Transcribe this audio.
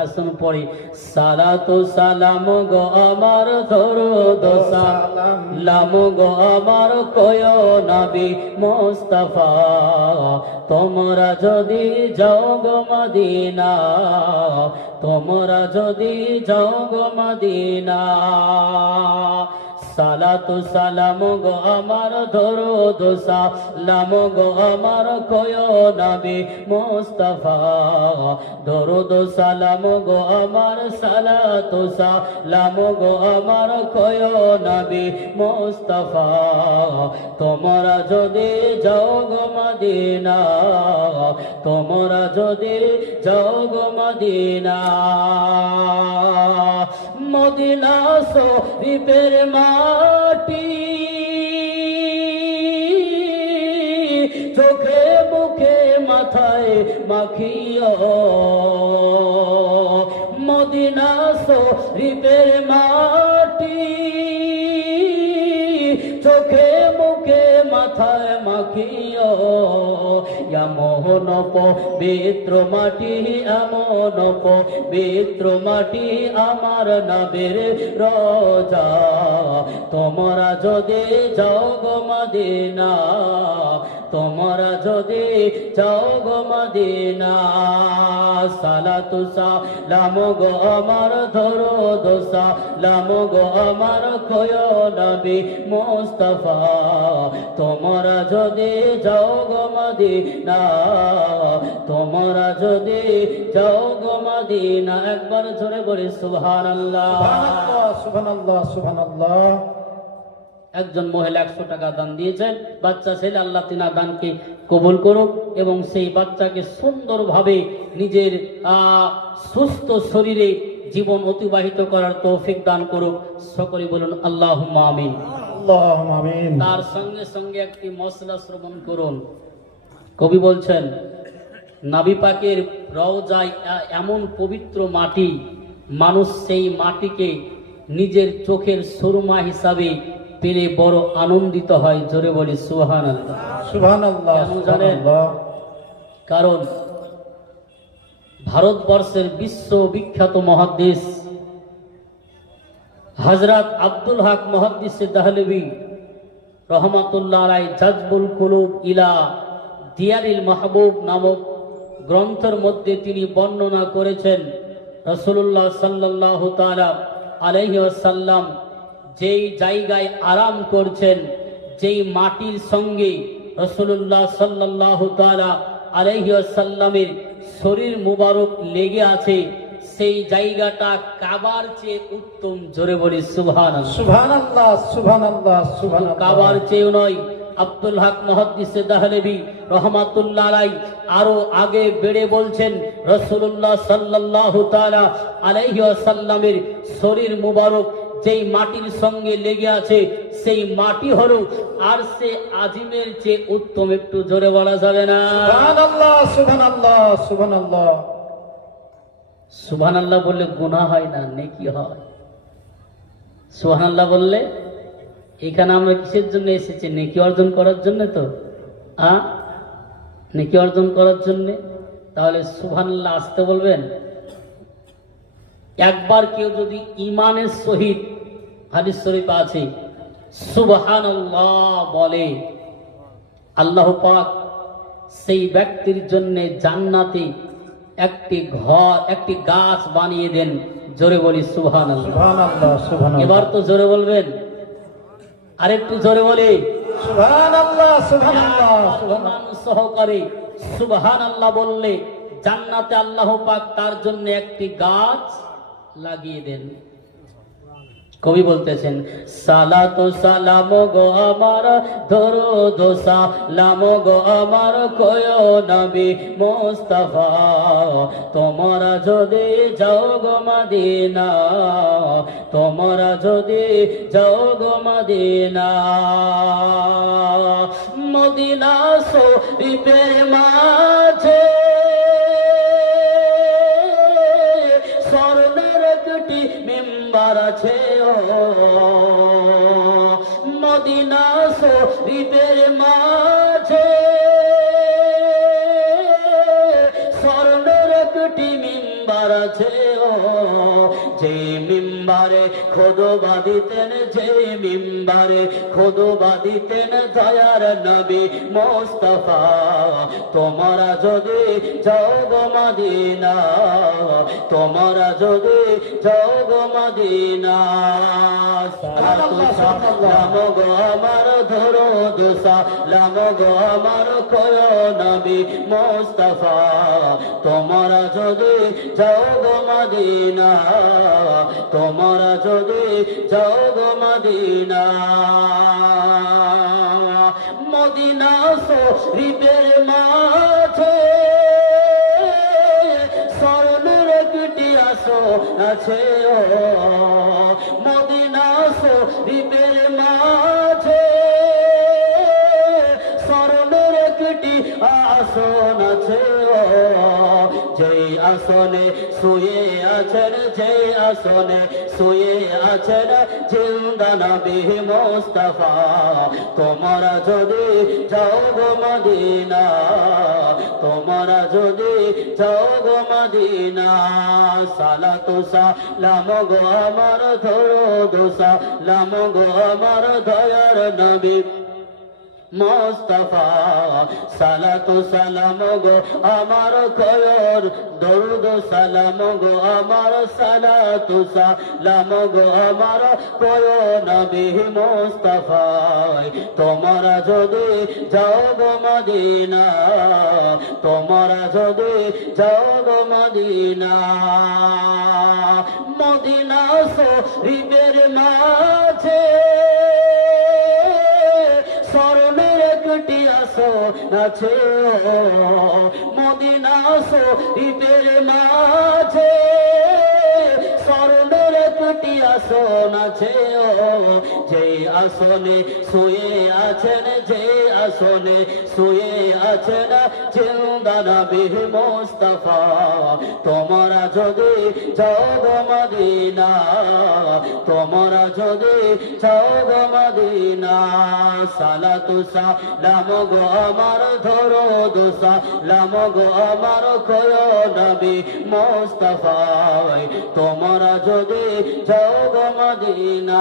আসুন পড়ি, সালাতু সালাম গো আমার দরুদ সালাম। গো আমার কয় নবী মুস্তাফা। তোমরা যদি যাও গো মদিনা, তোমরা যদি যাও গো মদিনা। সালাতু সালাম গো আমার দরুদ সালাম গো আমার কয় নবী মুস্তাফা। দরুদ, সালাম গো আমার সালাতু সালাম গো আমার কয় নবী মুস্তাফা। তোমরা যদি যাও গো মদিনা, তোমরা যদি যাও গো মদিনা। মদিনা শরীফের মাটি। চোখে মুখে মাথায় মাখিও। মদিনা শরীফের মাটি। এমন পবিত্র মাটি এমন পবিত্র মাটি আমার নাবের রজা। তোমরা যদি যাও গো মদিনা তোমরা যদি যাও গো মদিনা, সালাতু সালাম গো আমার ধরো দোসা লাম গো আমার খয় মুস্তাফা। তোমরা যদি যাও গো মদিনা, তোমরা যদি যাও গো মদিনা, একবার জোরে বলি, সুবহানাল্লাহ। সুবহানাল্লাহ সুবহানাল্লাহ সুবহানাল্লাহ। একজন মহিলা একশো টাকা দান দিয়েছেন বাচ্চা ছেলে আল্লাহ তিনা দানকে কবুল করুক এবং সেই বাচ্চাকে সুন্দরভাবে নিজের সুস্থ শরীরে জীবন অতিবাহিত করার তৌফিক দান করুক। সকলে বলুন আল্লাহ আমিন। তার সঙ্গে সঙ্গে একটি মশলা শ্রবণ করুন। কবি বলছেন নাবি পাকের রওজায় এমন পবিত্র মাটি মানুষ সেই মাটিকে নিজের চোখের সুরমা হিসাবে পেলে বড় আনন্দিত হয় জোরে বলি সুহান জানেন? কারণ ভারতবর্ষের বিশ্ববিখ্যাত মহাদেশ হজরত আব্দুল হক মহাদিস দাহলবি রহমাতুল্লাহ রায় জাজবুল কুলুব ইলা দিয়ারিল মাহবুব নামক গ্রন্থের মধ্যে তিনি বর্ণনা করেছেন রসুল্লাহ সাল্লাহ তালা আলহি সাল্লাম যেই জায়গায় আরাম করছেন যেই মাটির সঙ্গে রসুল্লাহ সাল্লাহ তালা আলহি সাল্লামের শরীর মুবারক লেগে আছে সেই জায়গাটা কাবার চেয়ে উত্তম জোরে বলি সুবহান সুবহানাল্লাহ সুবহানাল্লাহ সুবহানাল্লাহ। কাবার চেয়েও নয় আব্দুল হক মহাদ্দিসে দাহলেবি রহমাতুল্লাহ আলাই আরও আগে বেড়ে বলছেন রসুল্লাহ সাল্লাহ তাআলা আলাইহি ওয়াসাল্লামের শরীর মুবারক যেই মাটির সঙ্গে লেগে আছে সেই মাটি হলো আর সে আজিমের চেয়ে উত্তম। একটু জোরে বলা যাবে না? সুবহান আল্লাহ বললে গুনাহ হয় না নেকি হয়। সুবহান আল্লাহ বললে এখানে আমরা কিসের জন্য এসেছি? নেকি অর্জন করার জন্য তো। আ? নেকি অর্জন করার জন্য? তাহলে সুবহান আল্লাহ আসতে বলবেন? একবার কেউ যদি ইমানের সহিত হাদিস শরীফ আছে সুবহান বলে আল্লাহ পাক সেই ব্যক্তির জন্য জান্নাতে একটি ঘর একটি গাছ বানিয়ে দেন জোরে বলি সুবহান এবার তো জোরে বলবেন আরেকটু জোরে বলি সহকারে সুবহান আল্লাহ বললে জান্নাতে আল্লাহ পাক তার জন্য একটি গাছ লাগিয়ে দেন। কবি বলতেছেন, সালাতু সালাম গো আমার ধরো দোসা লাম গো আমার, কয় নবী মোস্তফা, তোমরা যদি যাও গো মদিনা, তোমরা যদি যাও গো মদিনা মদিনা শরীফের মাঝে মেম্বার আছে মদিনা শরীফের মাঝে স্বর্ণ রকটি মেম্বার আছে যে মিম্বারে খোদবা দিতেন যে মিম্বারে খোদবা দিতেন দয়ার নবী মোস্তফা। তোমরা যদি যাও গো মদিনা তোমরা যদি যাও গো মদিনা। সালাম গো আমার ধরো দোসা লাম গো আমার কয় নবী মোস্তফা। তোমরা যদি যাও গো মদিনা, তোমরা যদি যাও গো মদিনা। মদিনা শরীফের মাঝে স্মরণের একটি আসো, আছে ও। মদিনা শরীফের মাঝে স্মরণের একটি আসন আছে ও। যেই আসনে শুয়ে আছেন, যেই আসনে শুয়ে আছেন, জিন্দা নবী মোস্তফা, তোমরা যদি যাও গো মদিনা, তোমরা যদি যাও গো মদিনা সালা তোসা লাম গো আমার ধরো দোসা লাম গো আমার দয়ার নবী। মোস্তফা, সালাতু সালাম গো আমার কয়র দরুদ সালাম গো আমার, সালাতু সালাম গো আমার কয় নবী মোস্তফা। তোমরা যদি যাও গো মদিনা, তোমরা যদি যাও গো মদিনা মদিনা শরীফের মাঝে একটি নাচে আছে। সো শরীফের মাঝে স্মরণের একটি আসন আছে যে আসনে শুয়ে আছেন যে আসনে শুয়ে আছেন জিন্দা নবী মোস্তফা, তোমরা যদি যাও গো মদিনা, তোমরা যদি যাও মদিনা, সালাতু সালাম গো আমার ধরো দোসা লাম গো আমার কয় নবী মোস্তফা তোমরা যদি যাও গো মদিনা।